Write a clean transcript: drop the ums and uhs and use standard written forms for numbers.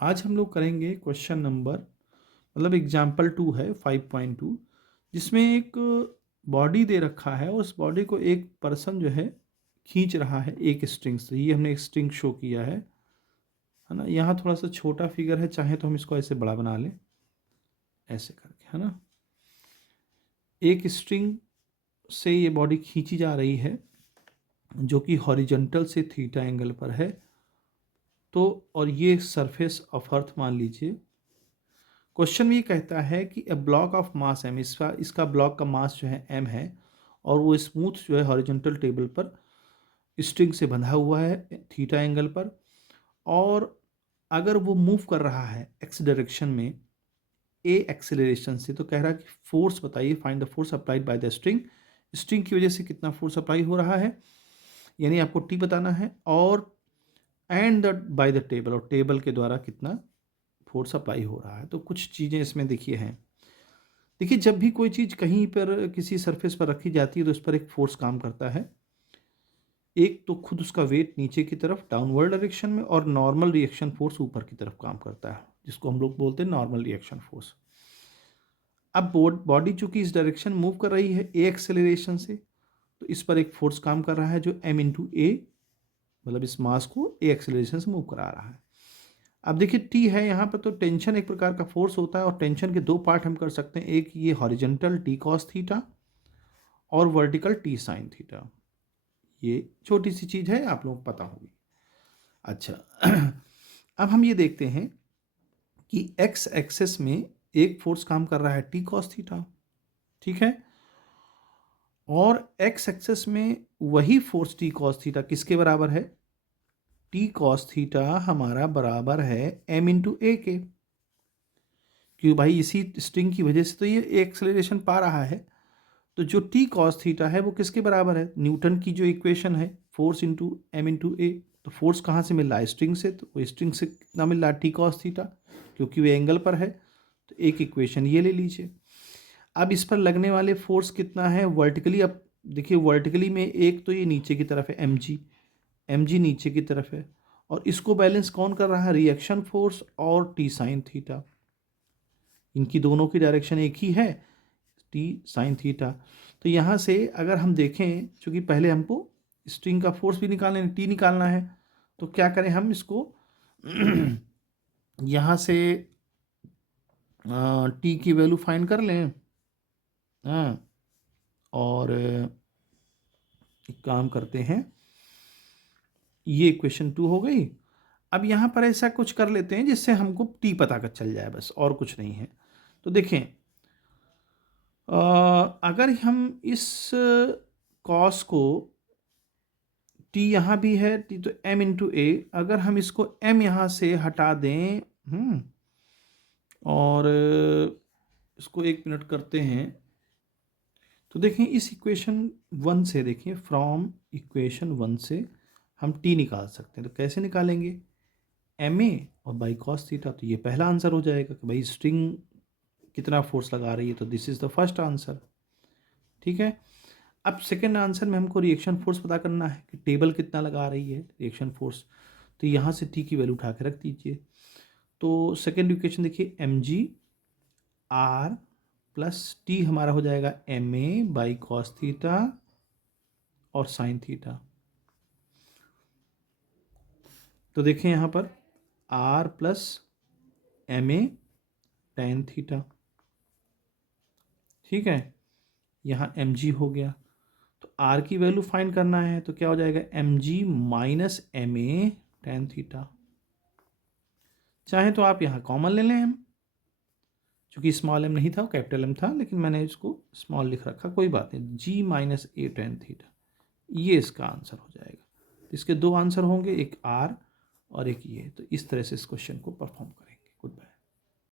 आज हम लोग करेंगे क्वेश्चन नंबर मतलब एग्जाम्पल 2 है 5.2, जिसमें एक बॉडी दे रखा है और उस बॉडी को एक पर्सन जो है खींच रहा है एक स्ट्रिंग से। ये हमने एक स्ट्रिंग शो किया है ना। यहाँ थोड़ा सा छोटा फिगर है, चाहे तो हम इसको ऐसे बड़ा बना लें ऐसे करके, है ना। एक स्ट्रिंग से ये बॉडी खींची जा रही है जो कि हॉरिजॉन्टल से थीटा एंगल पर है। तो और ये सरफेस ऑफ अर्थ मान लीजिए। क्वेश्चन में ये कहता है कि ए ब्लॉक ऑफ मास एम, इसका ब्लॉक का मास जो है एम है और वो स्मूथ जो है हॉरिजॉन्टल टेबल पर स्ट्रिंग से बंधा हुआ है थीटा एंगल पर, और अगर वो मूव कर रहा है एक्स डायरेक्शन में ए एक्सेलरेशन से, तो कह रहा है कि फोर्स बताइए, find the force applied by the string. String की वजह से कितना फोर्स अप्लाई हो रहा है, यानी आपको टी बताना है, और and the by the table, और टेबल के द्वारा कितना फोर्स अप्लाई हो रहा है। तो कुछ चीज़ें इसमें देखिए हैं। देखिए, जब भी कोई चीज़ कहीं पर किसी सरफेस पर रखी जाती है तो उस पर एक फोर्स काम करता है। एक तो खुद उसका वेट नीचे की तरफ डाउनवर्ड डायरेक्शन में, और नॉर्मल रिएक्शन फोर्स ऊपर की तरफ काम करता है, जिसको हम लोग बोलते हैं नॉर्मल रिएक्शन फोर्स। अब बॉडी चूंकि इस डायरेक्शन मूव कर रही है ए एक्सेलरेशन से, तो इस पर एक फोर्स काम कर रहा है जो एम इंटू ए, मतलब इस मास को ए एक्सेलरेशन से मूव करा रहा है। अब देखिए टी है यहाँ पर, तो टेंशन एक प्रकार का फोर्स होता है, और टेंशन के दो पार्ट हम कर सकते हैं, एक ये हॉरिजॉन्टल टी कॉस थीटा और वर्टिकल टी साइन थीटा। ये छोटी सी चीज़ है, आप लोगों को पता होगी। अच्छा अब हम ये देखते हैं कि एक्स एक्सेस में एक फोर्स काम कर रहा है टी कॉस थीटा, ठीक है, और एक्स एक्सेस में वही फोर्स टी कॉस थीटा किसके बराबर है, टी कॉस थीटा हमारा बराबर है एम इंटू ए के। क्यों भाई, इसी स्ट्रिंग की वजह से तो ये एक्सेलरेशन पा रहा है। तो जो टी कॉस थीटा है वो किसके बराबर है, न्यूटन की जो इक्वेशन है, फोर्स इंटू एम इंटू ए। तो फोर्स कहाँ से मिल रहा है, स्ट्रिंग से, तो वो स्ट्रिंग से कितना मिल रहा है, टी कॉस थीटा, क्योंकि वो एंगल पर है। तो एक इक्वेशन ये ले लीजिए। अब इस पर लगने वाले फोर्स कितना है वर्टिकली। अब देखिए वर्टिकली में एक तो ये नीचे की तरफ है एम जी नीचे की तरफ है, और इसको बैलेंस कौन कर रहा है, रिएक्शन फोर्स और टी साइन थीटा। इनकी दोनों की डायरेक्शन एक ही है, टी साइन थीटा। तो यहाँ से अगर हम देखें, चूँकि पहले हमको स्ट्रिंग का फोर्स भी निकालना है, टी निकालना है, तो क्या करें हम इसको यहाँ से टी की वैल्यू फाइंड कर लें। हाँ, और एक काम करते हैं, ये इक्वेशन 2 हो गई। अब यहाँ पर ऐसा कुछ कर लेते हैं जिससे हमको टी पता कर चल जाए, बस और कुछ नहीं है। तो देखें, अगर हम इस कॉस को, टी यहाँ भी है, टी तो एम इंटू ए, अगर हम इसको एम यहाँ से हटा दें, और इसको 1 मिनट करते हैं, तो देखें इस इक्वेशन 1 से, देखें फ्रॉम इक्वेशन 1 से हम टी निकाल सकते हैं। तो कैसे निकालेंगे, एम ए और बाई कॉस थीटा। तो ये पहला आंसर हो जाएगा कि भाई स्ट्रिंग कितना फोर्स लगा रही है, तो this is the first answer, ठीक है। अब सेकेंड आंसर में हमको रिएक्शन फोर्स पता करना है कि टेबल कितना लगा रही है रिएक्शन फोर्स। तो यहाँ से टी की वैल्यू उठा के रख दीजिए। तो सेकेंड इक्वेशन देखिए, M G R plus T हमारा हो जाएगा M A by cos theta और साइन थीटा। तो देखें यहाँ पर R plus M A tan theta, ठीक है, यहाँ एम जी हो गया। तो आर की वैल्यू फाइंड करना है, तो क्या हो जाएगा, M G minus M A tan theta. चाहे तो आप यहाँ कॉमन ले लें एम, चूँकि स्मॉल एम नहीं था, कैपिटल एम था, लेकिन मैंने इसको स्मॉल लिख रखा, कोई बात नहीं, जी माइनस ए टेन थीटा, ये इसका आंसर हो जाएगा। तो इसके दो आंसर होंगे, एक आर और एक ये। तो इस तरह से इस क्वेश्चन को परफॉर्म करें।